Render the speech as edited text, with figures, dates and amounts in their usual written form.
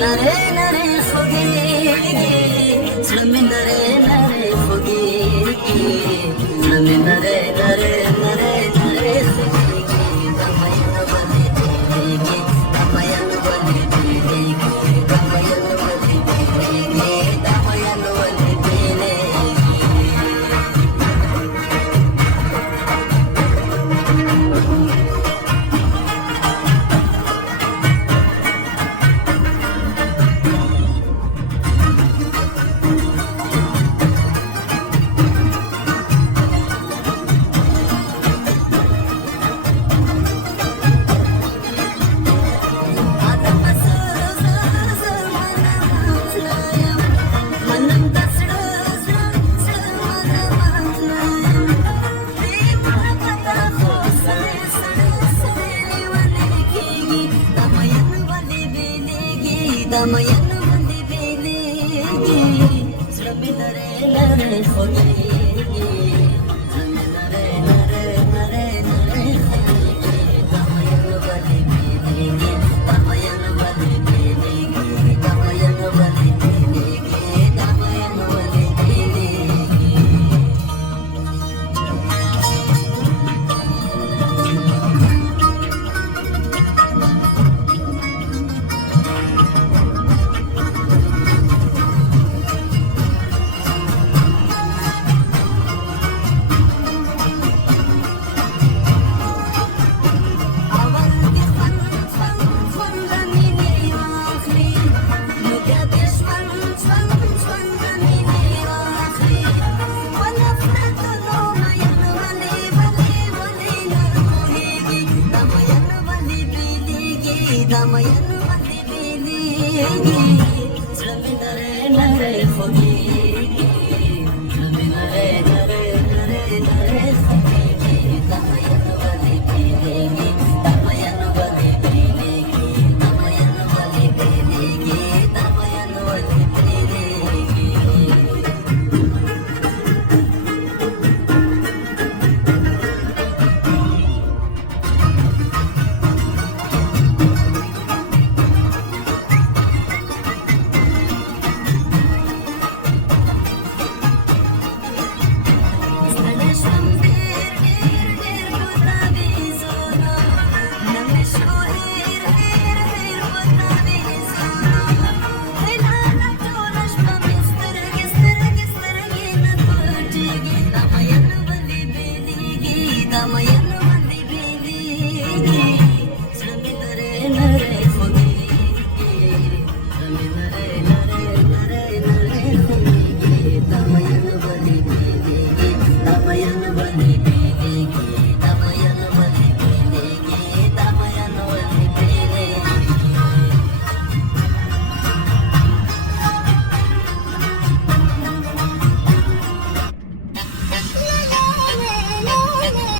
nare nare foge slame nare nare foge slame nare nare nare nare foge damayana bale dege damayana bale dege damayana bale dege damayana bale dege damayana bale belege slame nare nare foge slame nare nare nare nare foge damayana bale belege damayana bale belege damayana bale belege damayana bale belege damayana bale belege slame nare nare foge